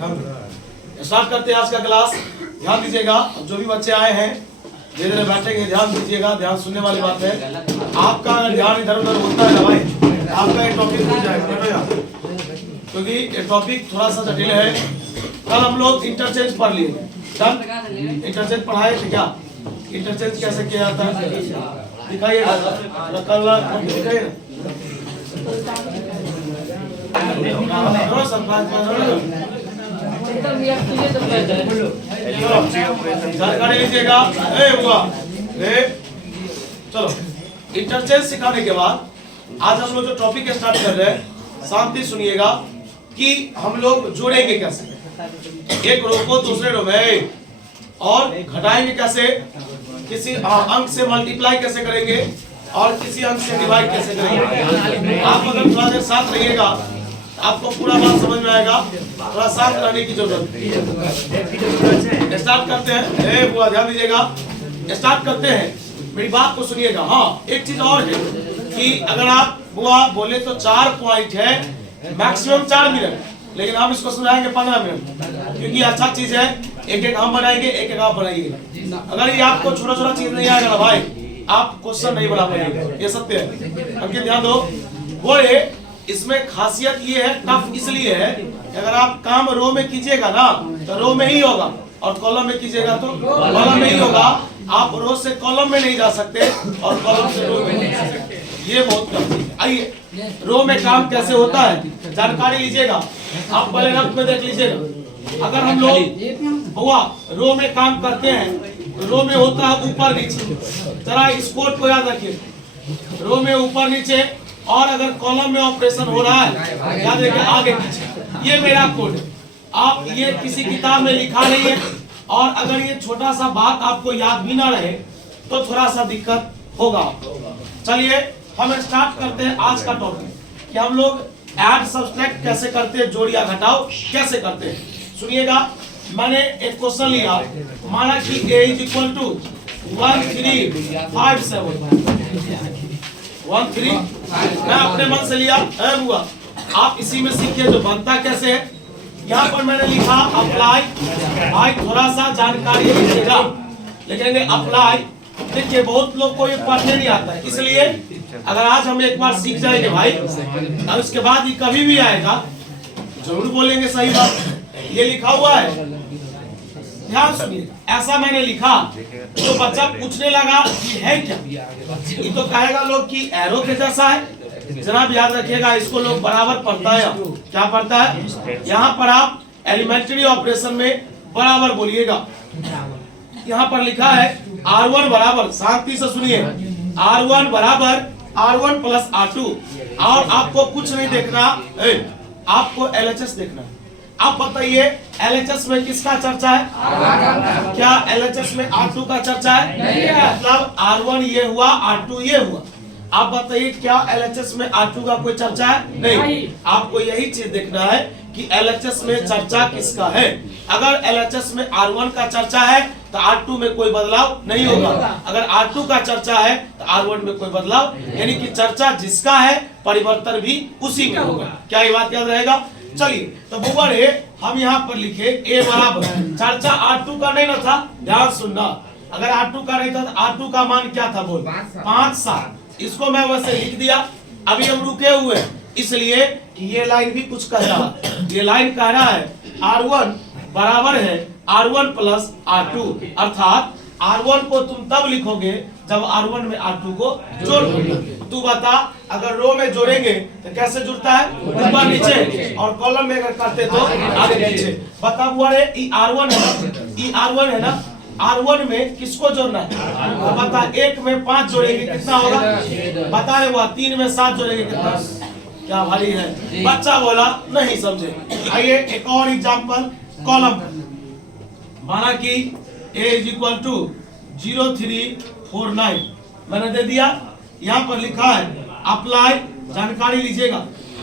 Start करते हैं आज का क्लास। ध्यान दीजिएगा, अब जो भी बच्चे आए हैं धीरे धीरे बैठेंगे, ध्यान दीजिएगा, ध्यान सुनने वाली बात है। आपका ध्यान इधर उधर होता है ना भाई, आपका ये टॉपिक भूल जाएगा, क्योंकि ये टॉपिक थोड़ा सा जटिल है। कल हम लोग इंटरचेंज पढ़ लिए, इंटरचेंज पढ़ाए थे क्या? इंटरचेंज कैसे किया जाता है दिखाइए, कल दिखाइए जानकारी लीजिएगा। चलो, इंटरचेंज सिखाने के बाद आज हम लोग जो टॉपिक स्टार्ट कर रहे हैं, शांति सुनिएगा कि हम लोग जोड़ेंगे कैसे, एक रो को दूसरे रो में, और घटाएंगे कैसे, किसी अंक से मल्टीप्लाई कैसे करेंगे और किसी अंक से डिवाइड कैसे करेंगे। आप अगर थोड़ा देर साथ रहिएगा आपको पूरा बात समझ में आएगा, थोड़ा शांत रहने की जरूरत है। स्टार्ट करते हैं, बुआ ध्यान दीजिएगा, स्टार्ट करते हैं, मेरी बात को सुनिएगा। हाँ, एक चीज और है कि अगर आप बुआ बोले तो 4 पॉइंट है, मैक्सिमम 4 मिनट, लेकिन हम इसको सुनाएंगे 15 मिनट, क्योंकि अच्छा चीज है। एक एक हम बनाएंगे, एक एक आप बनाइएगा। अगर ये आपको छोटा छोटा चीज नहीं आएगा ना भाई, आप क्वेश्चन नहीं बना पाएंगे, ये सत्य है। अंकित ध्यान दो, वो इसमें खासियत ये है, टफ इसलिए है कि अगर आप काम रो में कीजिएगा ना तो रो में ही होगा, और कॉलम में कीजिएगा तो कॉलम में ही होगा। आप रो से कॉलम में नहीं जा सकते और कॉलम से रो में नहीं जा सकते, ये बहुत टफ है। आइए, रो में काम कैसे होता है जानकारी लीजिएगा। आप पहले रफ में देख लीजिएगा। अगर हम लोग हुआ रो में काम करते हैं, रो में होता है ऊपर नीचे, जरा इस कोड को याद रखिए, रो में ऊपर नीचे, और अगर कॉलम में ऑपरेशन हो रहा है याद रखिए आगे पीछे। ये मेरा कोड है, आप ये किसी किताब में लिखा नहीं है, और अगर ये छोटा सा बात आपको याद भी ना रहे तो थोड़ा सा दिक्कत होगा। चलिए हम स्टार्ट करते हैं आज का टॉपिक कि हम लोग ऐड सब्सट्रैक्ट कैसे करते हैं, जोड़ या घटाओ कैसे करते हैं। सुनिएगा, मैंने एक क्वेश्चन लिया, माना कि a = 1357 मैं अपने मन से लिया हुआ। आप इसी में सीखिए जो बनता कैसे है। यहाँ पर मैंने लिखा अप्लाई, भाई थोड़ा सा जानकारी लीजिएगा, लिखेंगे अप्लाई। देखिए बहुत लोग को ये पढ़ने नहीं आता है, इसलिए अगर आज हम एक बार सीख जाएंगे भाई, और उसके बाद ये कभी भी आएगा जरूर बोलेंगे सही बात। ये लिखा हुआ है, ध्यान सुनिए, ऐसा मैंने लिखा तो बच्चा पूछने लगा कि है क्या, ये तो कहेगा लोग कि एरो के जैसा है। जनाब याद रखिएगा, इसको लोग बराबर पढ़ता है, क्या पढ़ता है। यहाँ पर आप एलिमेंट्री ऑपरेशन में बराबर बोलिएगा। यहाँ पर लिखा है R1 बराबर, शांति से सुनिए, R1 बराबर R1 + R2, और आपको कुछ नहीं देखना, आपको LHS देखना है। आप बताइए LHS में किसका चर्चा है? क्या LHS में R2 का चर्चा है? मतलब R1 ये हुआ, R2 ये हुआ। आप बताइए क्या LHS में R2 का कोई चर्चा है? नहीं। आपको यही चीज देखना है कि LHS में चर्चा किसका है। अगर LHS में R1 का चर्चा है तो R2 में कोई बदलाव नहीं होगा, अगर R2 का चर्चा है तो R1 में कोई बदलाव, यानी कि चर्चा जिसका है परिवर्तन भी उसी में होगा। क्या ये बात याद रहेगा? चलिए तो बुआ रे हम यहाँ पर लिखे A बराबर, चर्चा R2 का नहीं ना था, ध्यान सुनना। अगर R2 का नहीं था तो R2 का मान क्या था बोल? 5 7। इसको मैं वैसे लिख दिया। अभी हम रुके हुए हैं इसलिए कि ये लाइन भी कुछ कह रहा है। ये लाइन कह रहा है R1 बराबर है R1 + R2, अर्थात R1 को तुम तब लिखोगे जब R1 में R2 को जोड़ोगे। तू बता, अगर रो में जोड़ेंगे तो कैसे जुड़ता है? ऊपर नीचे, और कॉलम में अगर करते तो आगे पीछे। बता हुआ रे R1 है ना, R1 है ना, R1 में किसको जोड़ना है? तो बता, 1 में 5 जोड़ेंगे कितना होगा? बता रहे हुआ 3 में 7 जोड़ेंगे कितना? क्या भारी है? बच्चा बोला नहीं समझे। आइए एक और एग्जांपल, कॉलम माना कि A = 0349 मैंने दे दिया। यहाँ पर लिखा है अप्लाई, जानकारी लीजिएगा।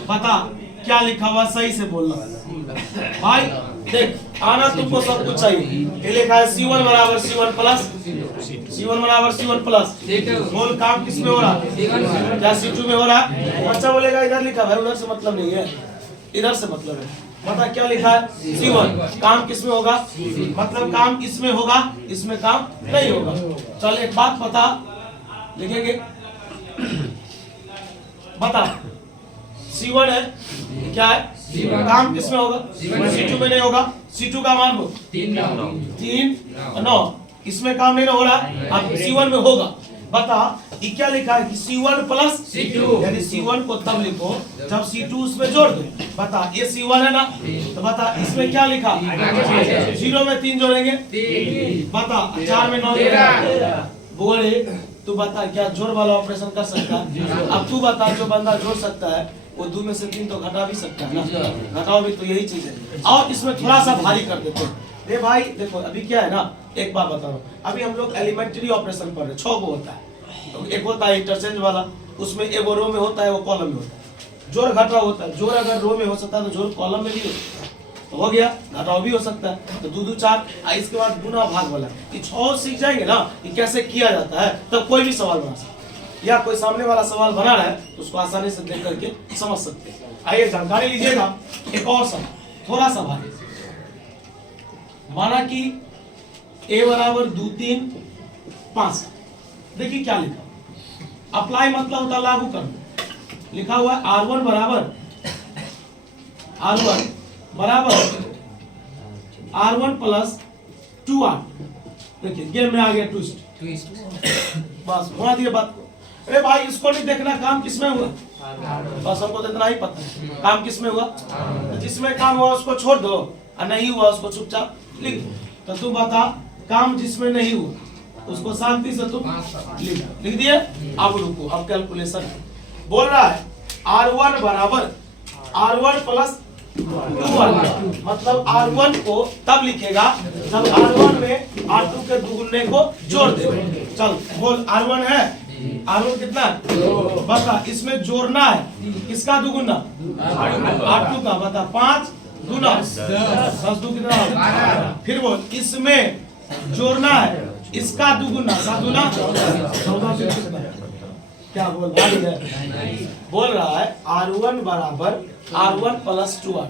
बता क्या लिखा हुआ, सही से बोलना भाई। देख आना तुमको सब कुछ चाहिए। ये लिखा है C1 बराबर C1 प्लस। बोल काम किस में हो रहा है? क्या C2 में हो रहा है? बच्चा बोलेगा इधर लिखा है, उधर से मतलब नहीं है, इधर से मतलब है। बता क्या लिखा है C1। काम किसमें होगा, मतलब काम इसमें होगा, इसमें काम नहीं होगा। चल एक बात बता, लिखेंगे बता C1 है, क्या है काम किसमें होगा, C2 में नहीं होगा। C2 का मान 3 9, इसमें काम नहीं हो रहा, अब C1 में होगा। बता ये क्या लिखा है कि C1 प्लस C2, यानी C1 को तब लिखो जब C2 उसमें जोड़ दो। बता ये C1 है ना, तो बता इसमें क्या लिखा, 0 में 3 जोड़ेंगे, बता 4 में 9 बोले। तू बता क्या जोड़ वाला ऑपरेशन कर सकता है? अब तू बता जो बंदा जोड़ सकता है वो 2 में से 3 तो घटा भी सकता है ना, घटाओ भी तो यही चीज है। और इसमें थोड़ा सा भारी कर देते हैं। ए भाई देखो अभी क्या है ना, एक बात बता रहा हूँ, अभी हम लोग एलिमेंट्री ऑपरेशन पढ़ रहे, 6 को होता है। तो एक होता है इंटरचेंज वाला, उसमें एक रो में होता है, वो कॉलम में होता है। जोड़ घटाओ होता है, जोड़ अगर रो में हो सकता है तो जोड़ कॉलम में भी हो सकता है, तो हो गया। घटाओ भी हो सकता है, तो 2 2 4। इसके बाद गुना भाग वाला, ये 6 सीख जाएंगे ना कि कैसे किया जाता है, तब कोई भी सवाल बना सकते हैं, या कोई सामने वाला सवाल बना रहा है तो उसको आसानी से देख करके समझ सकते हैं। आइए जानकारी लीजिएगा। एक और सवाल थोड़ा सा भारी, माना कि a बराबर 2 3 5। देखिए क्या लिखा, अप्लाई मतलब होता लागू करना। लिखा हुआ है R1 बराबर R1 प्लस 2R। देखिए गेम में आ गया ट्विस्ट, बस घुमा दिए बात को। अरे भाई इसको नहीं देखना काम किसमें हुआ, बस हमको तो इतना ही पता है काम किसमें हुआ। तो जिसमें काम हुआ उसको छोड़ दो, और नहीं हुआ उसको चुपचाप लिख दो। तो तू बता काम जिसमें नहीं हुआ उसको शांति से तुम लिख दिए। अब रुको, अब कैलकुलेशन बोल रहा है R1 बराबर R1 प्लस 2R, मतलब R1 को तब लिखेगा जब R1 में R2 के दुगुने को जोड़ दे। चल बोल R1 है, R1 कितना है बता, इसमें जोड़ना है किसका दुगुना, R2 का। बता 5 दूना 10 दू कितना, फिर बोल इसमें जोड़ना है इसका दुगुना, 7 दूना 14। क्या बोल भाई है, बोल रहा है R1 बराबर R1 प्लस 2R।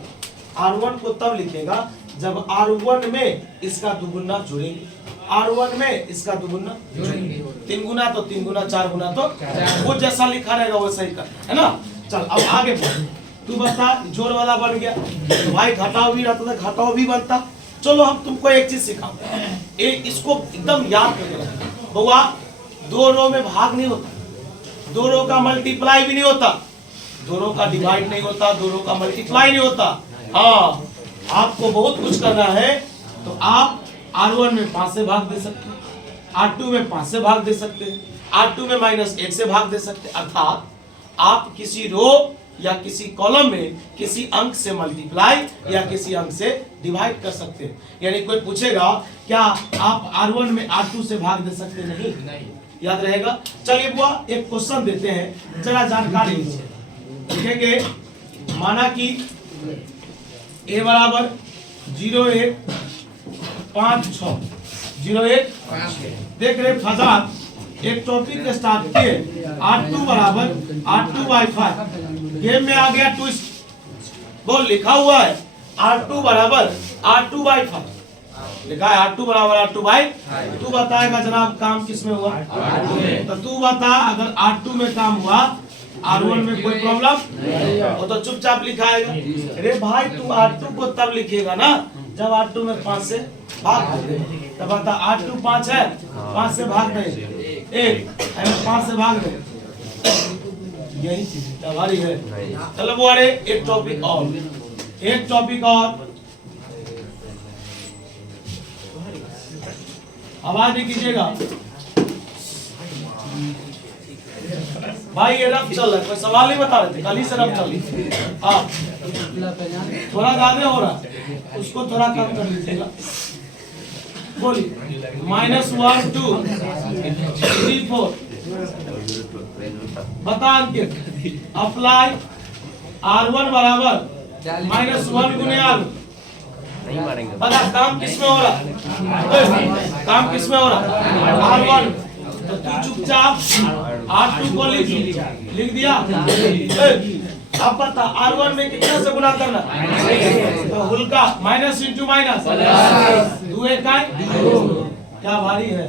R1 को तब लिखेगा जब R1 में इसका दुगुना जोड़ेंगे, R1 में इसका दुगुना जोड़ेंगे। 3 गुना तो 3 गुना, 4 गुना तो वो जैसा लिखा रहेगा वैसा ही कर, है ना। चल अब आगे बढ़, तू बता जोड़ वाला बन गया, तो भाई घटाओ भी रहता था, घटाओ भी बनता। चलो हम तुमको एक चीज सिखाओ, एक इसको एकदम याद करके रखो बउआ, 2 रो में भाग नहीं होता, 2 रो का मल्टीप्लाई भी नहीं होता, 2 रो का डिवाइड नहीं होता, 2 रो का मल्टीप्लाई नहीं होता। हाँ आपको बहुत कुछ करना है, तो आप R1 में 5 से भाग दे सकते हैं, R2 में 5 से भाग दे सकते हैं, R2 में -1 से भाग दे सकते हैं। अर्थात आप किसी रो या किसी कॉलम में किसी अंक से मल्टीप्लाई या किसी अंक से डिवाइड कर सकते हैं। यानी कोई पूछेगा क्या आप R1 में R2 से भाग दे सकते, नहीं, याद रहेगा। चलिए बुआ एक क्वेश्चन देते हैं, जरा जानकारी लीजिए। लिखेंगे माना कि a बराबर 0 1 5 6 0 1 देख रहे फजात, एक टॉपिक स्टार्ट किए R2 बराबर R2/5। गेम में आ गया ट्विस्ट, बोल लिखा हुआ है R2 बराबर R2/5, लिखा है R2 बराबर R2/5। तू बताएगा जनाब काम किसमें हुआ, तो तू बता अगर R2 में काम हुआ R1 में कोई प्रॉब्लम, वो तो चुपचाप लिखाएगा। अरे भाई तू R2 को तब लिखेगा ना जब R2 में 5 से भाग दे, तब बता R2 5 है, 5 से भाग दे 1, 5 से भाग दे, यही चीज तबारी है। चलो वो अरे एक टॉपिक और आवाज भी कीजिएगा भाई, ये रफ चल रहा है, कोई सवाल नहीं बता रहे थे, कल ही से रफ चल रही। हाँ थोड़ा ज्यादा हो रहा, उसको थोड़ा कम कर लीजिएगा। बोलिए -1 2 3 4 बता अंकित, अप्लाई R1 बराबर -1 गुने R। बता काम किसमें हो रहा, काम किसमें हो रहा R1। तो तू चुपचाप R2 को लिख दिया, अब बता R1 में कितना से गुना करना, तो हुल्का माइनस इंटू माइनस, दो इकाई क्या भारी है।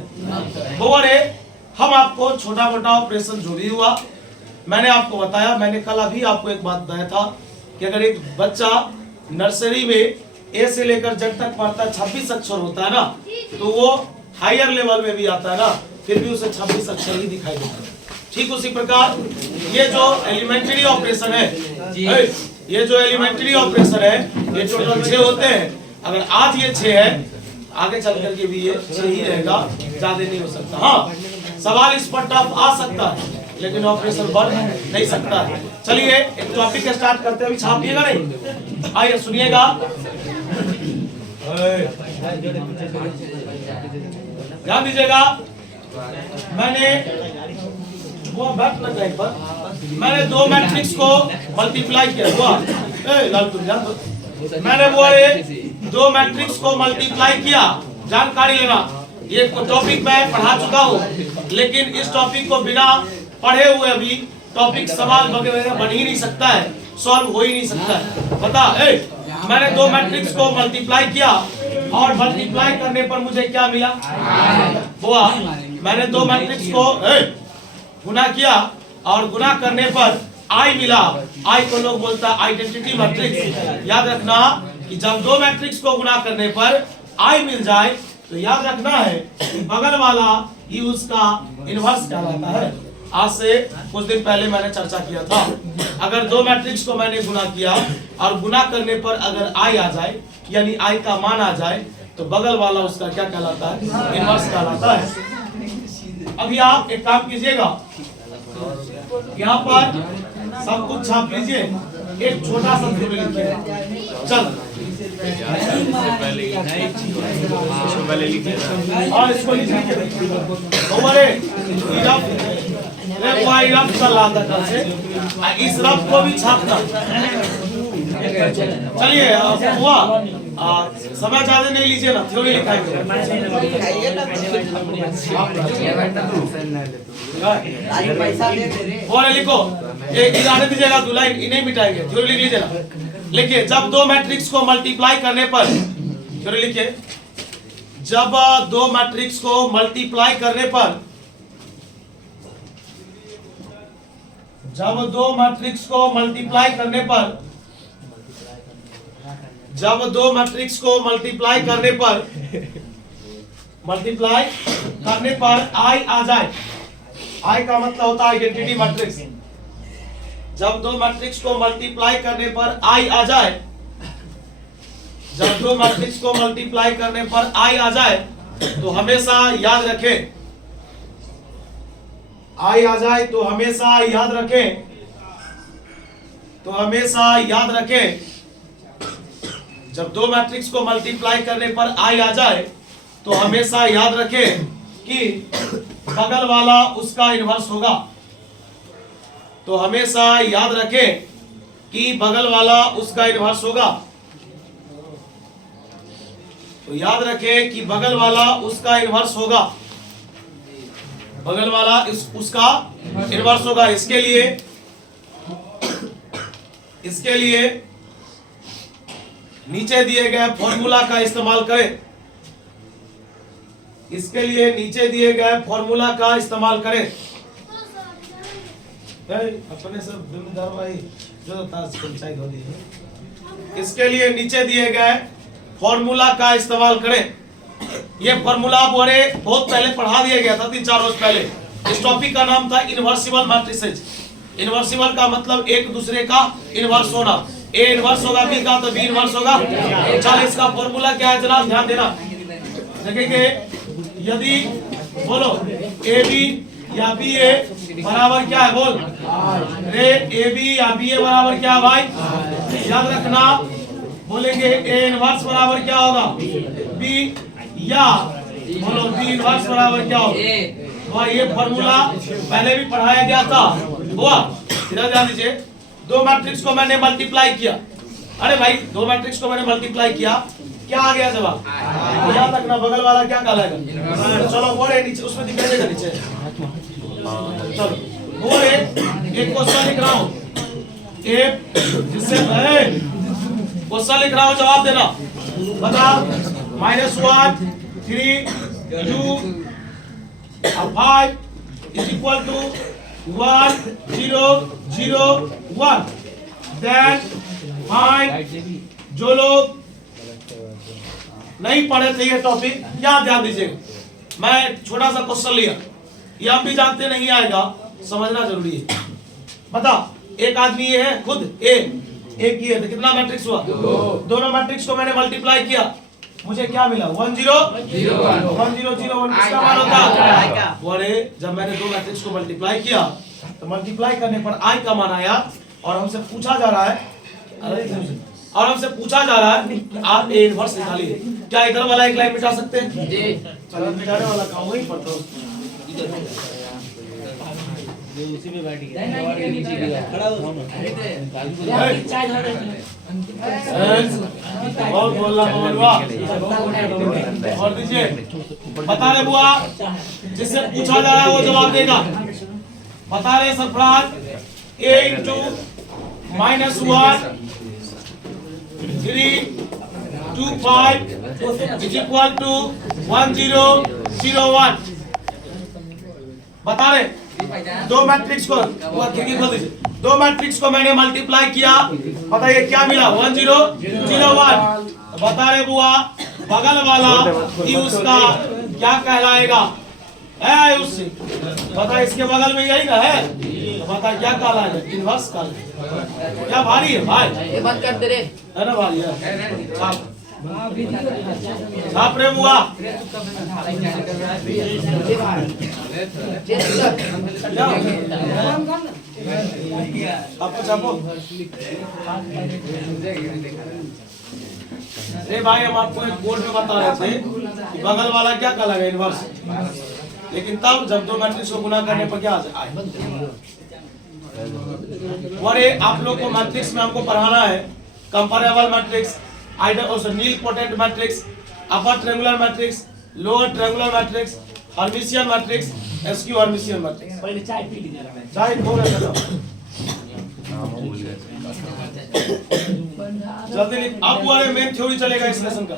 बोरे हम आपको छोटा मोटा ऑपरेशन जो भी हुआ मैंने आपको बताया। मैंने कल अभी आपको एक बात बताया था कि अगर एक बच्चा नर्सरी में ए से लेकर जेड तक पढ़ता है, 26 अक्षर होता है ना, तो वो हायर लेवल में भी आता है ना, फिर भी उसे 26 अक्षर ही दिखाई देता है। ठीक उसी प्रकार ये जो एलिमेंट्री ऑपरेशन है, ये जो एलिमेंट्री ऑपरेशन है, ये टोटल 6 होते हैं। अगर आज ये 6 है, आगे चल करके भी ये 6 ही रहेगा, ज्यादा नहीं हो सकता। हाँ, सवाल इस पर टफ आ सकता है, लेकिन ऑपरेशन बढ़ नहीं सकता। चलिए एक टॉपिक स्टार्ट करते हैं। अभी छापिएगा नहीं, आइए सुनिएगा। ध्यान दीजिएगा, मैंने वो बैठ न कहीं पर मैंने 2 मैट्रिक्स को मल्टीप्लाई किया हुआ, मैंने वो 2 मैट्रिक्स को मल्टीप्लाई किया। जानकारी लेना, ये टॉपिक मैं पढ़ा चुका हूँ, लेकिन इस टॉपिक को बिना पढ़े हुए अभी टॉपिक सवाल वगैरह बन ही नहीं सकता है, सॉल्व हो ही नहीं सकता है। बता, मैंने 2 मैट्रिक्स को मल्टीप्लाई किया और मल्टीप्लाई करने पर मुझे क्या मिला? हुआ मैंने 2 मैट्रिक्स को गुना किया और गुना करने पर आई मिला। आई को लोग बोलता है आइडेंटिटी मैट्रिक्स। याद रखना कि जब 2 मैट्रिक्स को गुना करने पर आई मिल जाए तो याद रखना है कि बगल वाला ही उसका इनवर्स कहलाता है। आज से कुछ दिन पहले मैंने चर्चा किया था, अगर 2 मैट्रिक्स को मैंने गुना किया और गुना करने पर अगर आई आ जाए, यानी आई का मान आ जाए, तो बगल वाला उसका क्या कहलाता है? इनवर्स कहलाता है। अभी आप एक काम कीजिएगा, यहाँ पर सब कुछ छाप लीजिए, एक छोटा सा थ्योरी लिखिए। चल और इसको लिख लीजिए। रफ चला था कल से, इस रफ को भी छापना। चलिए हुआ, समय ज्यादा नहीं लीजिए ना, थ्योरी लिखाएंगे। लिखो, इधर दीजिएगा, 2 लाइन इन्हें मिटाएंगे। थ्योरी लिख लीजिए ना, लिखिए। जब 2 मैट्रिक्स को मल्टीप्लाई करने पर, थ्योरी लिखिए, जब 2 मैट्रिक्स को मल्टीप्लाई करने पर, जब 2 मैट्रिक्स को मल्टीप्लाई करने पर, जब 2 मैट्रिक्स को मल्टीप्लाई करने पर आई आ जाए, आई का मतलब होता है आइडेंटिटी मैट्रिक्स। जब 2 मैट्रिक्स को मल्टीप्लाई करने पर आई आ जाए, जब 2 मैट्रिक्स को मल्टीप्लाई करने पर आई आ जाए, तो हमेशा याद रखें, आई आ जाए तो हमेशा याद रखें, तो हमेशा याद रखें, जब 2 मैट्रिक्स को मल्टीप्लाई करने पर आई आ जाए तो हमेशा याद रखें कि बगल वाला उसका इनवर्स होगा। तो हमेशा याद रखें कि बगल वाला उसका इनवर्स होगा। तो याद रखें कि बगल वाला उसका इनवर्स होगा, बगल वाला उसका इनवर्स होगा। इसके लिए नीचे दिए गए फॉर्मूला का इस्तेमाल करें। इसके लिए नीचे दिए गए फॉर्मूला का इस्तेमाल करें। अपने सब जिम्मेदार भाई जो पंचायत हो रही है, इसके लिए नीचे दिए गए फॉर्मूला का इस्तेमाल करें। ये फॉर्मूला बहुत पहले पढ़ा दिया गया था, 3-4 रोज पहले। इस टॉपिक का नाम था इनवर्सिबल मैट्रिसेस। इनवर्सिबल का मतलब एक दूसरे का इनवर्स होना। ए इनवर्स होगा बी का तो बी इनवर्स होगा। चल, इसका फॉर्मूला क्या है जनाब, ध्यान देना। देखेंगे, यदि बोलो ए बी या बी ए बराबर क्या है, बोल रे, ए बी या बी ए बराबर क्या है भाई, याद रखना। बोलेंगे ए इनवर्स बराबर क्या होगा, बी, या बोलो बी इनवर्स बराबर क्या होगा। और ये फॉर्मूला पहले भी पढ़ाया गया था, हुआ। इधर ध्यान दीजिए, 2 मैट्रिक्स को मैंने मल्टीप्लाई किया। अरे भाई 2 मैट्रिक्स को मैंने मल्टीप्लाई किया, क्या आ गया जवाब, याद रखना बगल वाला क्या कहलाएगा। चलो बोले नीचे, उसमें दिखाई देगा नीचे। चलो बोले एक क्वेश्चन लिख रहा हूँ, जिससे क्वेश्चन लिख रहा हूं, जवाब देना। बता -1 3 2 5 is equal to 1 0 0 1। Then find, जो लोग नहीं पढ़े थे ये टॉपिक, क्या ध्यान दीजिएगा, मैं छोटा सा क्वेश्चन लिया, ये आप भी जानते नहीं आएगा, समझना जरूरी है। बता, एक आदमी ये है खुद एक ही है, तो कितना मैट्रिक्स हुआ? दोनों मैट्रिक्स को मैंने मल्टीप्लाई किया, मुझे क्या मिला? 1 0 0 1 0 0 1 किसका मान होता? बोले जब मैंने दो मैट्रिक्स को मल्टीप्लाई किया तो मल्टीप्लाई करने पर आई का मान आया, और हमसे पूछा जा रहा है कि आप ए इनवर्स निकालिए। क्या इधर वाला एक लाइन मिटा सकते हैं? जी। चलो मिटाने वाला काम वही पड़ता है। उसी में बैठ गया खड़ा हो। बहुत बोलना बोलवा और दीजिए। बता रहे बुआ, जिससे पूछा जा रहा है वो जवाब देगा। बता रहे Sarfaraz, a into -1 3 2 5 is equal to 1 0 0 1। बता रहे दो मैट्रिक्स को दो मैट्रिक्स को मैंने मल्टीप्लाई किया, बताइए क्या मिला? 1 0 0 1। बता रहे बुआ, बगल वाला ई उसका क्या कहलाएगा? है उससे, बता इसके बगल में यही ना है, तो बता क्या कहलाएगा? इनवर्स कहलाएगा। क्या भारी है भाई? ये बात कर दे रे, है ना भारी है? छाप रे बुआ। आपको छापो। अरे भाई, हम आपको एक बोर्ड में बता रहे थे कि बगल वाला क्या कहलाएगा? इनवर्स। लेकिन तब जब दो मैट्रिक्स को गुना करने पर क्या आए? और आप लोग को मैट्रिक्स में हमको पढ़ाना है comparable matrix, nilpotent matrix, upper triangular matrix, lower triangular matrix, Hermitian matrix, skew Hermitian matrix. पहले चाय पी लीजिए। चाय जल्दी लिख। अब वाले मेन थ्योरी चलेगा इस लेसन का।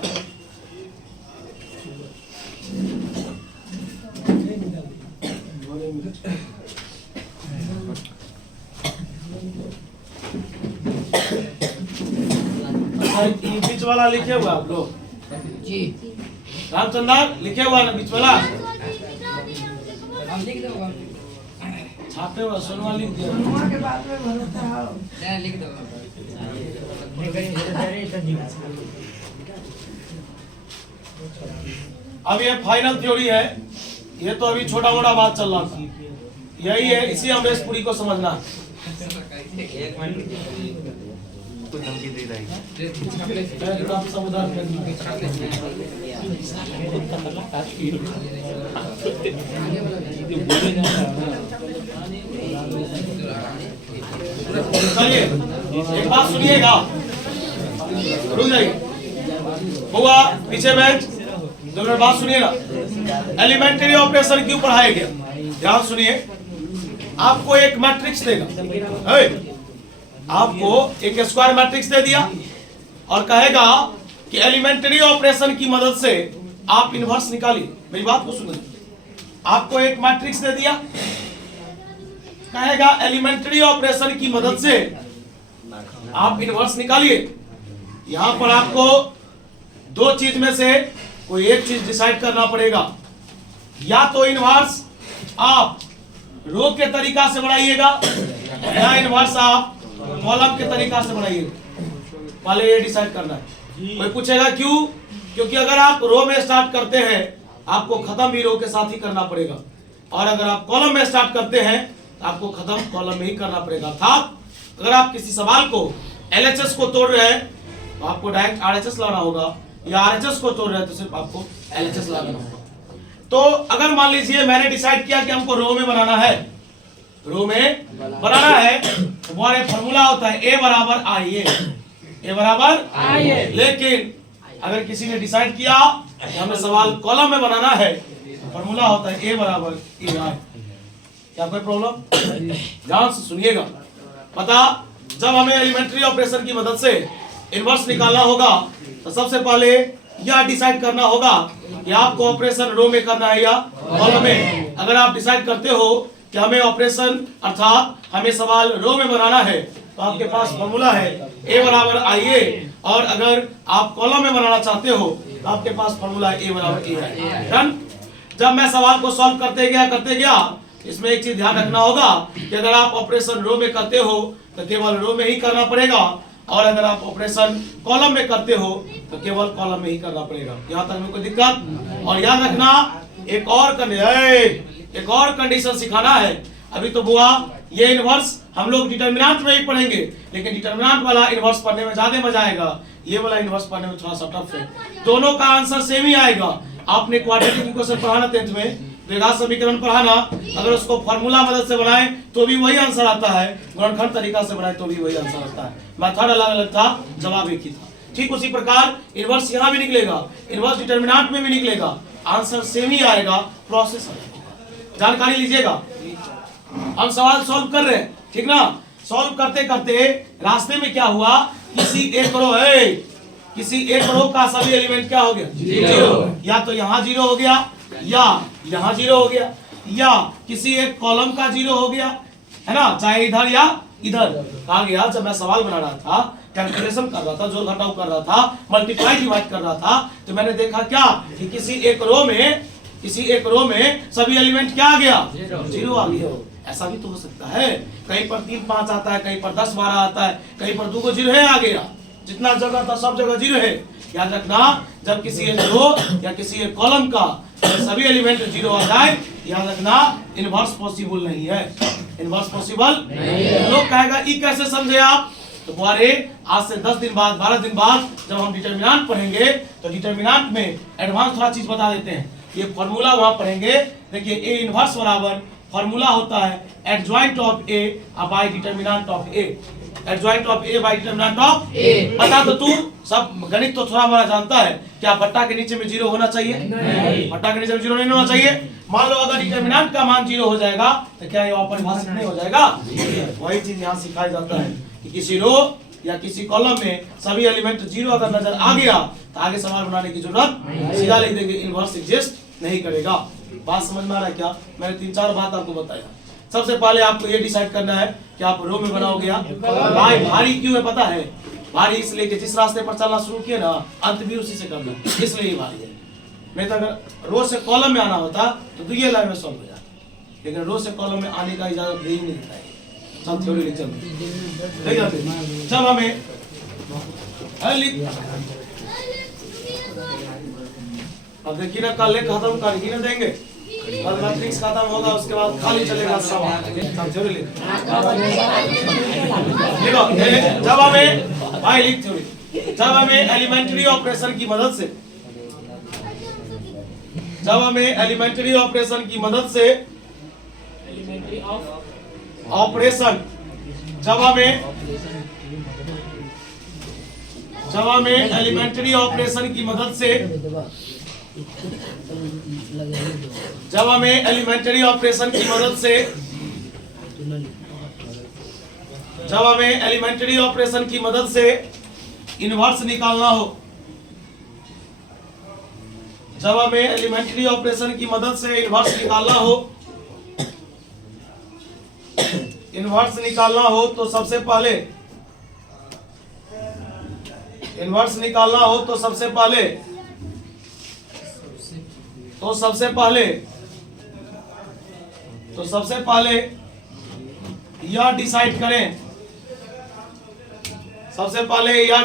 बीच वाला लिखे हुआ आप लोग जी, रामचंद्र लिखे हुआ ना बीच वाला? छापे हुआ सोनवा लिख दिया। लिख दो। अब ये फाइनल थ्योरी है, ये तो अभी छोटा मोटा बात चल रहा था, यही है, इसी अमरीश पुरी को समझना है। चलिए एक बात सुनिएगा, रुक जाइए हुआ पीछे बेंच, दो मिनट बात सुनिएगा। एलिमेंट्री ऑपरेशन क्यों पढ़ाया गया? ध्यान सुनिए। आपको एक मैट्रिक्स देगा, आपको एक स्क्वायर मैट्रिक्स दे दिया और कहेगा कि एलिमेंट्री ऑपरेशन की मदद से आप इनवर्स निकालिए। मेरी बात को सुनिए, आपको एक मैट्रिक्स दे दिया, कहेगा एलिमेंट्री ऑपरेशन की मदद से आप इनवर्स निकालिए। यहां पर आपको दो चीज में से कोई एक चीज डिसाइड करना पड़ेगा। या तो इनवर्स आप रो के तरीका से बढ़ाइएगा, या इनवर्स आप कॉलम के तरीका से बढ़ाइएगा। पहले ये डिसाइड करना है। कोई पूछेगा क्यों? क्योंकि अगर आप रो में स्टार्ट करते हैं आपको खत्म भी रो के साथ ही करना पड़ेगा, और अगर आप कॉलम में स्टार्ट करते हैं आपको खत्म कॉलम में ही करना पड़ेगा। अर्थात अगर आप किसी सवाल को एलएचएस को तोड़ रहे हैं तो आपको डायरेक्ट आरएचएस लाना होगा, या आरएचएस को तोड़ रहे हैं तो सिर्फ आपको एलएचएस लाना होगा। तो अगर मान लीजिए मैंने डिसाइड किया कि हमको रो में बनाना है, रो में बनाना है, तो वो फॉर्मूला होता है ए बराबर आई ए बराबर आई ए। लेकिन अगर किसी ने डिसाइड किया कि हमें सवाल कॉलम में बनाना है, फॉर्मूला होता है ए बराबर ए आई। क्या कोई प्रॉब्लम? ध्यान से सुनिएगा। पता जब हमें एलिमेंट्री ऑपरेशन की मदद से इनवर्स निकालना होगा तो सबसे पहले यह डिसाइड करना होगा कि आपको ऑपरेशन रो में करना है या कॉलम में। अगर आप डिसाइड करते हो कि हमें ऑपरेशन अर्थात हमें सवाल रो में बनाना है तो आपके पास फॉर्मूला है A बराबर IA, और अगर आप कॉलम में बनाना चाहते हो तो आपके पास फॉर्मूला है A बराबर A है। डन। जब मैं सवाल को सॉल्व करते गया इसमें एक चीज ध्यान रखना होगा कि अगर आप ऑपरेशन रो में करते हो तो केवल रो में ही करना पड़ेगा, और अगर आप ऑपरेशन कॉलम में करते हो तो केवल कॉलम में ही करना पड़ेगा। यहाँ तक में कोई दिक्कत? और याद रखना एक और कंडीशन सिखाना है। अभी तो बुआ ये इनवर्स हम लोग डिटरमिनेंट में ही पढ़ेंगे, लेकिन डिटरमिनेंट वाला इनवर्स पढ़ने में ज्यादा मजा आएगा, ये वाला इनवर्स पढ़ने में थोड़ा सा टफ है। दोनों का आंसर सेम ही आएगा। आपने क्वाड्रेटिक इक्वेशन पढ़ाना 10th में, द्विघात समीकरण पढ़ाना, अगर उसको फार्मूला मदद से बनाए तो भी वही आंसर आता है, गुणनखंड तरीका से बनाए तो भी वही आंसर आता है। मेथड अलग अलग था, जवाब एक ही था। ठीक उसी प्रकार इनवर्स यहाँ भी निकलेगा, इनवर्स डिटरमिनेंट में भी निकलेगा, आंसर सेम ही आएगा, प्रोसेस अलग होगा। जानकारी लीजिएगा। हम सवाल सॉल्व कर रहे हैं, ठीक ना। सॉल्व करते करते रास्ते में क्या हुआ, किसी एक रो का सभी एलिमेंट क्या हो गया? जीरो। या तो यहाँ जीरो हो गया, या यहाँ जीरो हो गया, या किसी एक कॉलम का जीरो हो गया, है ना, चाहे इधर या इधर। कहा गया जब मैं सवाल बना रहा था, कैलकुलेशन कर रहा था, जोड़ घटाव कर रहा था, मल्टीप्लाई डिवाइड कर रहा था, तो मैंने देखा क्या कि किसी एक रो में सभी एलिमेंट क्या आ गया? जीरो आ गया। ऐसा भी तो हो सकता है, कहीं पर 3 5 आता है, कहीं पर 10 12 आता है, कहीं पर 2 को जीरो है आ गया। जितना जगह था सब जगह जीरो है। याद रखना जब किसी एक रो या किसी एक कॉलम का सभी एलिमेंट जीरो आ जाए, याद रखना इनवर्स पॉसिबल नहीं है। इनवर्स पॉसिबल नहीं। लोग कहेगा ई कैसे समझे आप? तो बुआरे आज से 10 दिन बाद 12 दिन बाद जब हम डिटरमिनेंट पढ़ेंगे तो डिटरमिनेंट में एडवांस थोड़ा चीज बता देते हैं। ये फॉर्मूला वहां पढ़ेंगे। देखिए ए इनवर्स बराबर फॉर्मूला होता है adjoint of A by determinant of A. Adjoint of A by determinant of A. बता तो तू सब गणित तो थोड़ा मोड़ा जानता है। क्या बट्टा के नीचे में जीरो होना चाहिए? नहीं। बट्टा के नीचे में जीरो नहीं होना चाहिए। मान लो अगर डिटरमिनेंट का मान जीरो हो जाएगा तो क्या ये अपरिभाषित नहीं हो जाएगा? वही चीज यहाँ सिखाया जाता है कि किसी रो या किसी कॉलम में सभी एलिमेंट जीरो अगर नजर आ गया तो आगे सवाल बनाने की जरूरत, सीधा लिख देंगे इनवर्स एग्जिस्ट नहीं करेगा। बात समझ में आ रहा है क्या? मैंने 3-4 बात आपको बताया। सबसे पहले आपको ये डिसाइड करना है कि आप रो में बनाओगे या भाई। भारी क्यों है पता है? भारी इसलिए कि जिस रास्ते पर चलना शुरू किया ना अंत भी उसी से करना, इसलिए ही भारी है। नहीं तो अगर रो से कॉलम में आना होता तो दुइये लाइन में सॉल्व हो जाता, लेकिन रो से कॉलम में आने का इजाजत नहीं मिलता है। सब थ्योरी लिख चलते जब हमें अब देखिए ना, कल खत्म कर ही ना देंगे, कल मैट्रिक्स खत्म होगा उसके बाद खाली चलेगा सवाल। जब हमें भाई लिख थ्योरी, जब हमें एलिमेंट्री ऑपरेशन की मदद से जब हमें एलिमेंट्री ऑपरेशन की मदद से ऑपरेशन जब हमें एलिमेंट्री ऑपरेशन की मदद से जब हमें एलिमेंट्री ऑपरेशन की मदद से जब हमें एलिमेंट्री ऑपरेशन की मदद से इनवर्स निकालना हो जब हमें एलिमेंट्री ऑपरेशन की मदद से इनवर्स निकालना हो तो सबसे पहले इनवर्स निकालना हो तो सबसे पहले यह डिसाइड करें सबसे पहले यह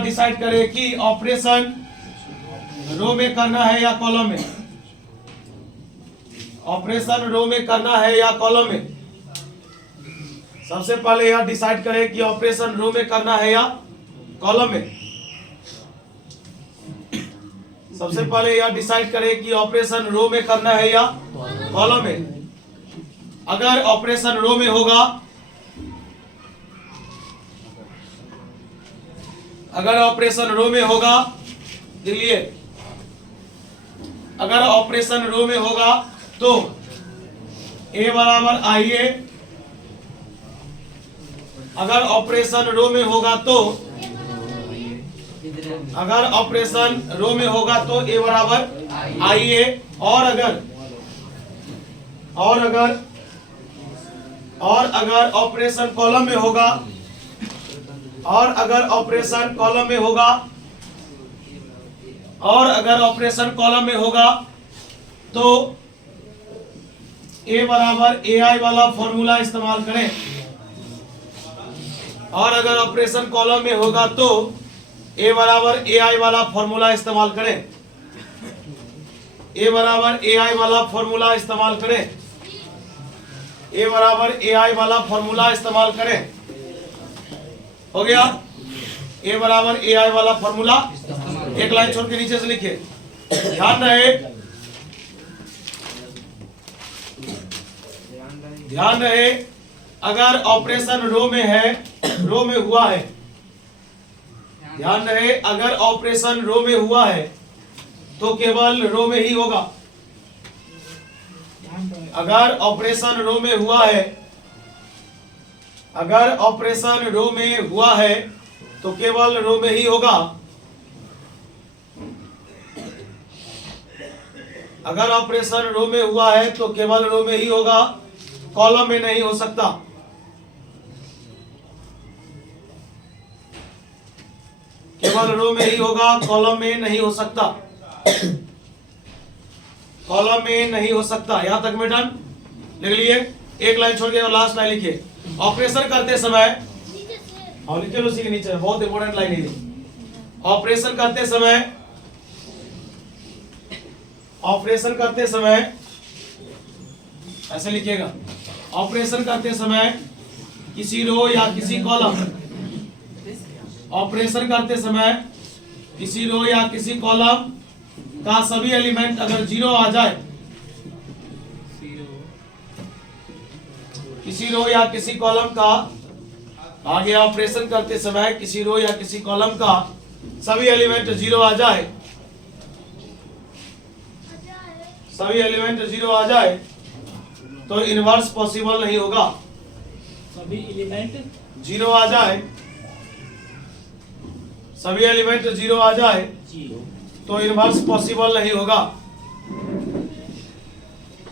डिसाइड करें कि ऑपरेशन रो में करना है या कॉलम में। ऑपरेशन रो में करना है या कॉलम में। सबसे पहले यह डिसाइड करें कि ऑपरेशन रो में करना है या कॉलम में। सबसे पहले यह डिसाइड करें कि ऑपरेशन रो में करना है या कॉलम में। अगर ऑपरेशन रो में होगा, अगर ऑपरेशन रो में होगा, दिल्ली, अगर ऑपरेशन रो में होगा तो A बराबर IA, अगर ऑपरेशन रो में होगा तो, अगर ऑपरेशन रो में होगा तो A बराबर IA, और अगर ऑपरेशन कॉलम में होगा, और अगर ऑपरेशन कॉलम में होगा, और अगर ऑपरेशन कॉलम में होगा तो A बराबर AI वाला फॉर्मूला इस्तेमाल करें, और अगर ऑपरेशन कॉलम में होगा तो A बराबर AI वाला फॉर्मूला इस्तेमाल करें, A बराबर AI वाला फॉर्मूला इस्तेमाल करें, A बराबर AI वाला फॉर्मूला इस्तेमाल करें। हो गया, A बराबर AI वाला फॉर्मूला। एक लाइन छोड़ के नीचे से लिखिए, ध्यान रहे अगर ऑपरेशन रो में है, रो में हुआ है, ध्यान रहे अगर ऑपरेशन रो में हुआ है तो केवल रो में ही होगा। अगर ऑपरेशन रो में हुआ है, अगर ऑपरेशन रो में हुआ है तो केवल रो में ही होगा। अगर ऑपरेशन रो में हुआ है तो केवल रो में ही होगा, कॉलम में नहीं हो सकता। केवल रो में ही होगा, कॉलम में नहीं हो सकता, कॉलम में नहीं हो सकता। यहां तक में डन, लिख लिए। एक लाइन छोड़ के और लास्ट लाइन लिखिए। ऑपरेशन करते समय, और लिखे लो उसी के नीचे, बहुत इंपॉर्टेंट लाइन है। ऑपरेशन करते समय, ऑपरेशन करते समय ऐसे लिखिएगा, ऑपरेशन करते समय किसी रो या किसी कॉलम, ऑपरेशन करते समय किसी रो या किसी कॉलम का सभी एलिमेंट अगर जीरो आ जाए, किसी रो या किसी कॉलम का, आगे ऑपरेशन करते समय किसी रो या किसी कॉलम का सभी एलिमेंट जीरो आ जाए, सभी एलिमेंट जीरो आ जाए तो इनवर्स पॉसिबल नहीं होगा। सभी एलिमेंट जीरो आ जाए, सभी एलिमेंट जीरो आ जाए तो इनवर्स पॉसिबल नहीं होगा,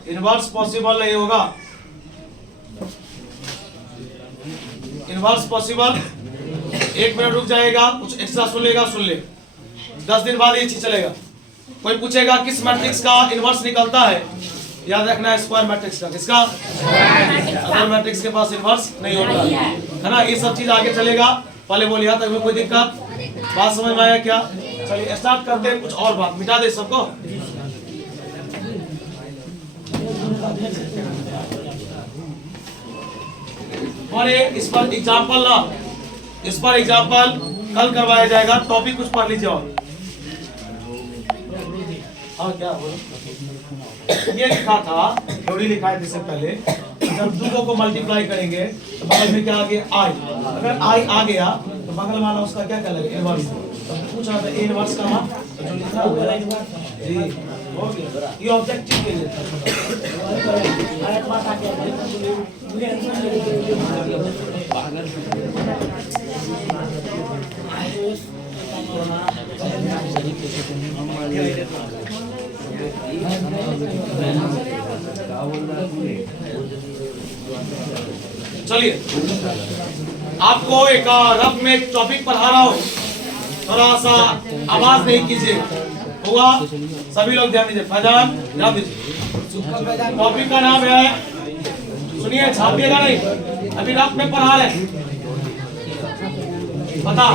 इनवर्स पॉसिबल नहीं होगा। इनवर्स पॉसिबल, एक मिनट रुक जाएगा, कुछ एक्स्ट्रा सुन लेगा, सुन ले, 10 दिन बाद ये चीज चलेगा। कोई पूछेगा किस मैट्रिक्स का इनवर्स निकलता है, याद रखना है स्क्वायर मैट्रिक्स का। किसका? अदर मैट्रिक्स के पास इनवर्स नहीं होता है ना। ये सब चीज आगे चलेगा, पहले बोलिए यहाँ तक में कोई दिक्कत, बात समझ में आया क्या? चलिए स्टार्ट करते हैं, कुछ और बात मिटा दे सबको। और इस पर एग्जाम्पल ना, इस पर एग्जाम्पल कल करवाया जाएगा। टॉपिक कुछ पढ़ लीजिए। और हाँ क्या बोलो, ये लिखा था, थ्योरी लिखा है इससे पहले, जब दो को मल्टीप्लाई करेंगे तो बगल में क्या आ गया? आई। अगर आई आ गया तो बगल वाला उसका क्या कहलाएगा? इनवर्स। तो पूछ रहा था ए इनवर्स का मान, तो जो लिखा हुआ जी हो गया। ये ऑब्जेक्टिव के लिए चलिए आपको एक रफ में एक टॉपिक पढ़ा रहा हूँ, थोड़ा सा आवाज नहीं कीजिए, हुआ? सभी लोग ध्यान दीजिए, फैजान ध्यान दीजिए। टॉपिक का नाम है, सुनिए छापिएगा नहीं, अभी रफ में पढ़ा रहे, बता।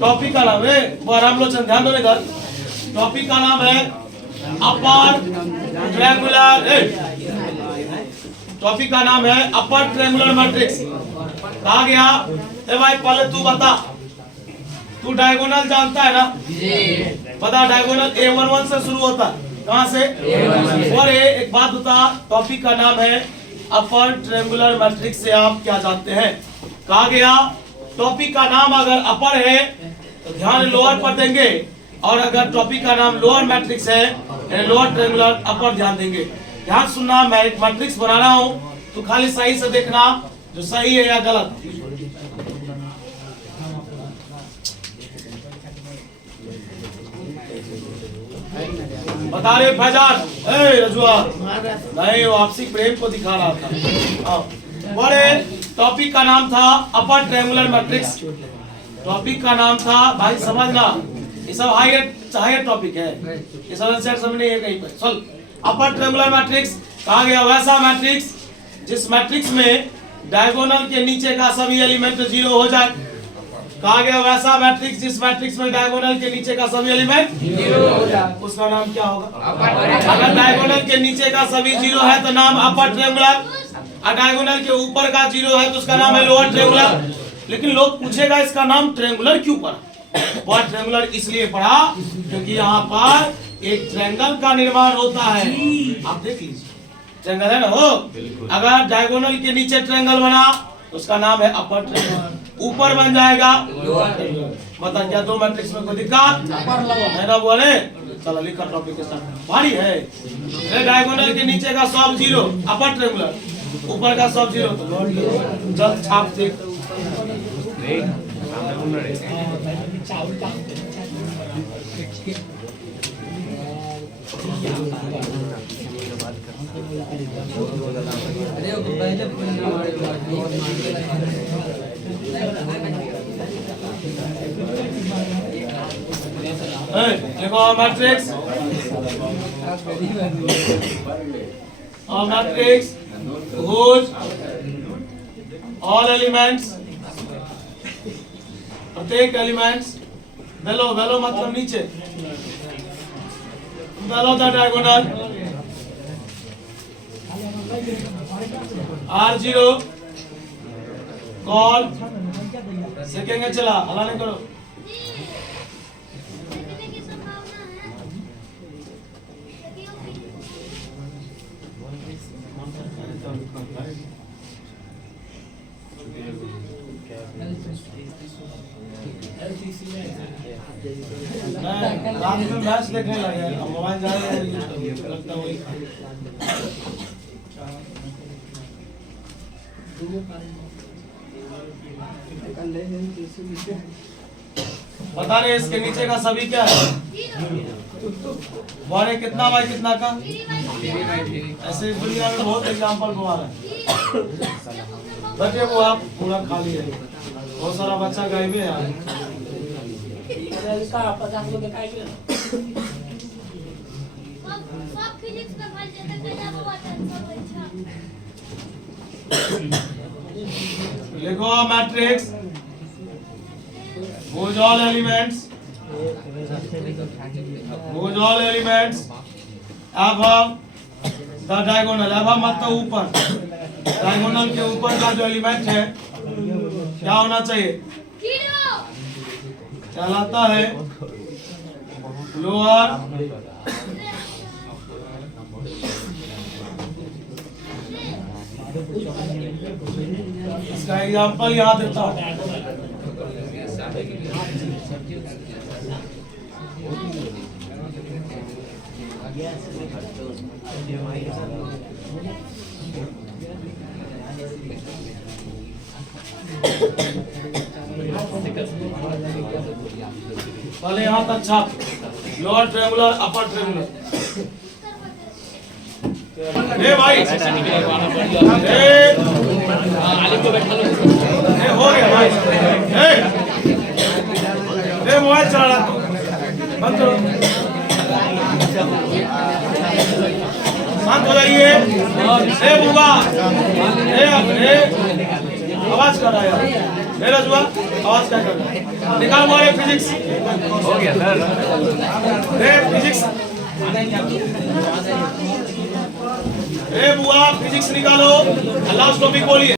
टॉपिक का नाम है, राम लोचन ध्यान दो इधर। टॉपिक का नाम है अपर ट्रायंगुलर, टॉपिक का नाम है अपर ट्रायंगुलर मैट्रिक्स। कहा गया? ए भाई पहले तू बता, तू डायगोनल जानता है ना? बता, डायगोनल A11 से शुरू होता है, कहाँ से? और एक बात बता, टॉपिक का नाम है अपर ट्रायंगुलर मैट्रिक्स से आप क्या जानते हैं? कहा गया टॉपिक का नाम अगर अपर है तो ध्यान लोअर पर देंगे, और अगर टॉपिक का नाम लोअर मैट्रिक्स है लोअर ट्रायंगुलर अपर ध्यान देंगे। ध्यान सुनना, मैं एक मैट्रिक्स बना रहा हूँ तो खाली सही से देखना जो सही है या गलत। बता रहे फैजान, रजुआ नहीं, वो आपसी प्रेम को दिखा रहा था। बड़े टॉपिक का नाम था अपर ट्रायंगुलर मैट्रिक्स। टॉपिक का नाम था भाई, समझना ये सब हायर टॉपिक है, ये सब सेट सब नहीं है कहीं पे। चल, अपर ट्रायंगुलर मैट्रिक्स कहा गया वैसा मैट्रिक्स जिस मैट्रिक्स में डायगोनल के नीचे का सभी एलिमेंट 0 हो जाए। कहा गया वैसा मैट्रिक्स जिस मैट्रिक्स में डायगोनल के नीचे का सभी एलिमेंट 0 हो जाए, उसका नाम क्या होगा? अगर डायगोनल के नीचे का सभी 0 है तो नाम अपर ट्रायंगुलर, और डायगोनल के ऊपर का 0 है तो उसका नाम है लोअर ट्रायंगुलर। लेकिन लोग पूछेगा इसका नाम ट्रायंगुलर क्यों पड़ा? वह ट्रायंगुलर इसलिए पड़ा क्योंकि यहाँ पर एक ट्रायंगल का निर्माण होता है। आप देख लीजिए, ट्रायंगल है ना हो, अगर डायगोनल के नीचे ट्रायंगल बना तो उसका नाम है अपर ट्रायंगल, ऊपर बन जाएगा लोअर ट्रायंगल। बता क्या दो मैट्रिक्स में कोई दिक्कत है ना? बोले चलो लिखा टॉपिक के साथ भारी है। डायगोनल के नीचे का सब 0 अपर ट्रायंगुलर, ऊपर का सब 0 तो लोअर ट्रायंगुलर। जब छाप देख देखो matrix, matrix whose all elements, प्रत्येक एलिमेंट्स below मतलब नीचे, below the diagonal R0 call second चला, हला नहीं करो। रात में मैच देखने लगे, मोबाइल जा रहे हैं, लगता है वही। बता रहे इसके नीचे का सभी क्या है? बारे कितना बाई कितना का? ऐसे दुनिया में बहुत एग्जाम्पल घुमा रहे हैं। बच्चे वो आप पूरा खाली है, बहुत सारा बच्चा गायब है यार। लिखो matrix whose all elements above the diagonal, above मतलब ऊपर, डायगोनल के ऊपर का जो एलिमेंट है क्या होना चाहिए? कहलाता है लोअर इसका एग्जांपल यहाँ देता हूँ। पहले यहाँ तक छाप, लोअर ट्रायंगुलर अपर ट्रायंगुलर। भाई हो गया भाई, मोबाइल चला रहा तू, बंद करो, शांत हो जाइए। बुआ आवाज कर रहा है यार, रजुआ आवाज क्या कर रहा है? निकाल बोले फिजिक्स हो गया सर, फिजिक्स बुआ फिजिक्स निकालो, लास्ट टॉपिक बोलिए।